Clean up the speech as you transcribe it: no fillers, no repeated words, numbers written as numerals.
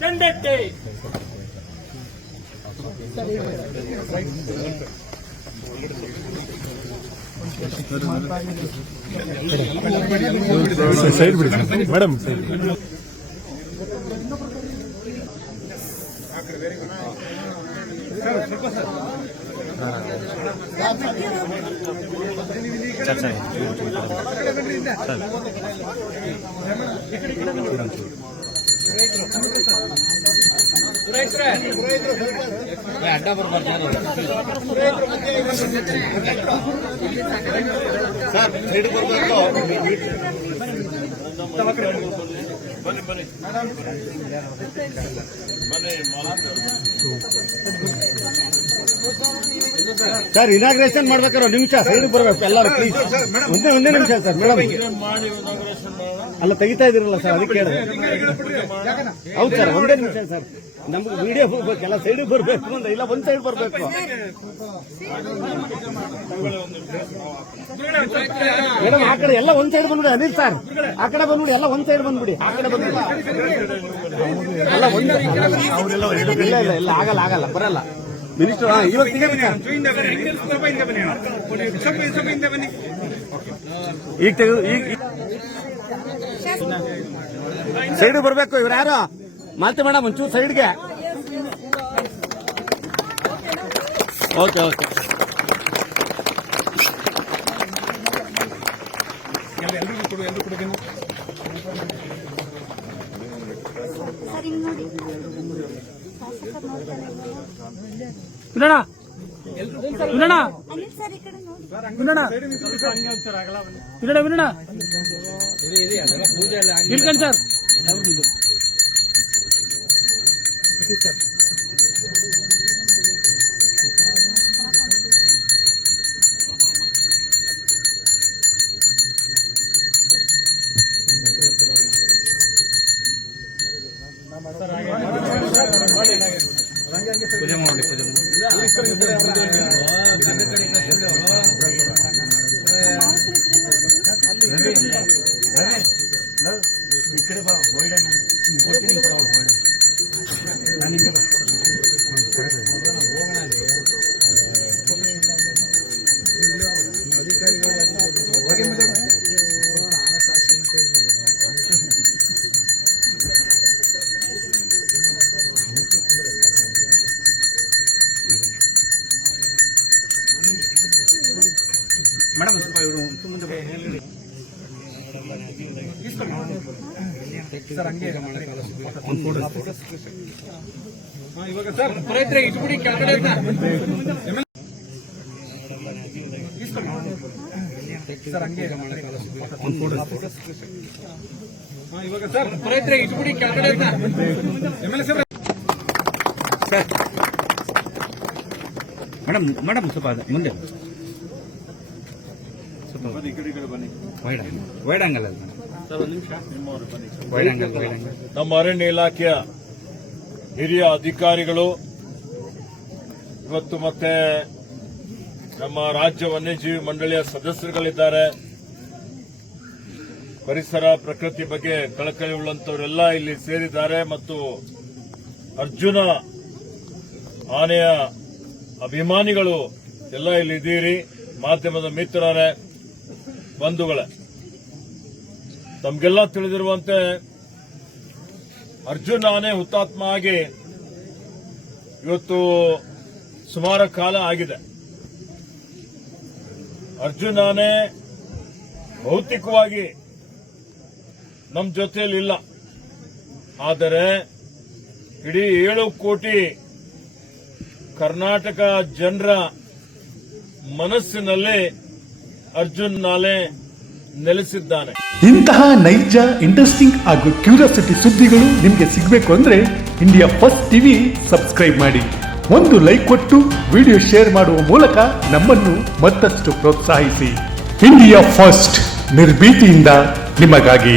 ತಂಡಕ್ಕೆ ಸೈಡ್ ಬಿಡಿ ಮೇಡಮ್. ಅಡ್ಡ ಬರ್ಬಾರ್ದು ಸರ್, ಸೈಡ್ ಬರ್ಬೇಕು. ಬನ್ನಿ ಬನ್ನಿ ಸರ್, ಇನಾಗ್ರೇಷನ್ ಮಾಡ್ಬೇಕಾದ್ರೆ ನಿಮಿಷ ಸೈಡ್ ಬರ್ಬೇಕು ಎಲ್ಲರೂ ಪ್ಲೀಸ್. ಒಂದೇ ನಿಮಿಷ ಸರ್. ಮೇಡಮ್ ಅಲ್ಲ ತೆಗಿತಾ ಇದಿರಲ್ಲ ಸರ್, ಅದಕ್ಕೆ ಹೌದು ಸರ್, ಒಂದೇ ನಿಮಿಷ ಸರ್. ನಮ್ಗೆ ವಿಡಿಯೋ ಹೋಗ್ಬೇಕೆಲ್ಲ ಸೈಡ್ ಬರ್ಬೇಕು ಅಂದ್ರೆ, ಇಲ್ಲ ಒಂದ್ ಸೈಡ್ ಬರ್ಬೇಕು. ಮೇಡಮ್ ಆ ಕಡೆ ಎಲ್ಲ ಒಂದ್ ಸೈಡ್ ಬಂದ್ಬಿಡಿ. ಅನಿಲ್ ಸರ್ ಆ ಕಡೆ ಬಂದ್ಬಿಡಿ, ಎಲ್ಲ ಒಂದ್ ಸೈಡ್ ಬಂದ್ಬಿಡಿ. ಆ ಕಡೆ ಬಂದ್ಬಿಡಿ ಎಲ್ಲ ಒಂದ್. ಇಲ್ಲ ಇಲ್ಲ ಇಲ್ಲ, ಆಗಲ್ಲ ಬರಲ್ಲ. ಮಿನಿಸ್ಟರ್ ಇವಾಗ ಈಗ ತೆಗೆದು ಈಗ ಸೈಡ್ ಬರ್ಬೇಕು. ಇವ್ರು ಯಾರು ಮಾತೆ ಮೇಡಮ್ ಒಂಚೂರು ಸೈಡ್ಗೆ. Okay okay. ವಿನೋಣ ವಿನೋಣ ವಿನೋಣ ವಿನೋಣ ಇಲ್ಕಂಡ್ ಸರ್. ಪೂಜೆ ಮಾಡಿ ಈ ಕಡೆ ಬಾ. ಮೇಡಮ್ ಸ್ವಲ್ಪ ಇವರು ಮುಂದೆ ಸರ್, ಹಂಗೆ ಇವಾಗ ಸರ್ ಪ್ರಯತ್ನ ಇಟ್ಬಿಡಿ ಕೆಳಗಡೆ. ಸರ್, ಹಂಗೆ ಇವಾಗ ಸರ್ ಪ್ರಯತ್ನ ಇಟ್ಬಿಡಿ ಕೆಳಗಡೆ. ಮೇಡಮ್ ಸ್ವಲ್ಪ ಮುಂದೆ ವೈಡ್ ಆಂಗಲ್ ಅಲ್ಲ ನಮ್ಮ ಅರಣ್ಯ ಇಲಾಖೆಯ ಹಿರಿಯ ಅಧಿಕಾರಿಗಳು ಇವತ್ತು ಮತ್ತೆ ನಮ್ಮ ರಾಜ್ಯ ವನ್ಯಜೀವಿ ಮಂಡಳಿಯ ಸದಸ್ಯರುಗಳಿದ್ದಾರೆ. ಪರಿಸರ ಪ್ರಕೃತಿ ಬಗ್ಗೆ ಕಳಕಳಿ ಉಳ್ಳಂತವರೆಲ್ಲ ಇಲ್ಲಿ ಸೇರಿದ್ದಾರೆ ಮತ್ತು ಅರ್ಜುನ ಆನೆಯ ಅಭಿಮಾನಿಗಳು ಎಲ್ಲ ಇಲ್ಲಿ ಇದ್ದೀರಿ. ಮಾಧ್ಯಮದ ಮಿತ್ರರೇ, ಬಂಧುಗಳೇ, ತಮಗೆಲ್ಲ ತಿಳಿದಿರುವಂತೆ ಅರ್ಜುನ್ ಆನೆ ಹುತಾತ್ಮ ಆಗಿ ಇವತ್ತು ಸುಮಾರು ಕಾಲ ಆಗಿದೆ. ಅರ್ಜುನ್ ಆನೆ ಭೌತಿಕವಾಗಿ ನಮ್ಮ ಜೊತೆಯಲ್ಲಿ ಇಲ್ಲ, ಆದರೆ ಇಡೀ 7 ಕೋಟಿ ಕರ್ನಾಟಕ ಜನರ ಮನಸ್ಸಿನಲ್ಲಿ ಅರ್ಜುನ್ ಆನೆ ನೆಲೆಸಿದ್ದಾನೆ. ಇಂತಹ ನೈಜ, ಇಂಟ್ರೆಸ್ಟಿಂಗ್ ಹಾಗೂ ಕ್ಯೂರಿಯಾಸಿಟಿ ಸುದ್ದಿಗಳು ನಿಮಗೆ ಸಿಗಬೇಕು ಅಂದ್ರೆ ಇಂಡಿಯಾ ಫಸ್ಟ್ ಟಿವಿ ಸಬ್ಸ್ಕ್ರೈಬ್ ಮಾಡಿ. ಒಂದು ಲೈಕ್ ಕೊಟ್ಟು ವಿಡಿಯೋ ಶೇರ್ ಮಾಡುವ ಮೂಲಕ ನಮ್ಮನ್ನು ಮತ್ತಷ್ಟು ಪ್ರೋತ್ಸಾಹಿಸಿ. ಇಂಡಿಯಾ ಫಸ್ಟ್, ನಿರ್ಭೀತಿಯಿಂದ ನಿಮಗಾಗಿ.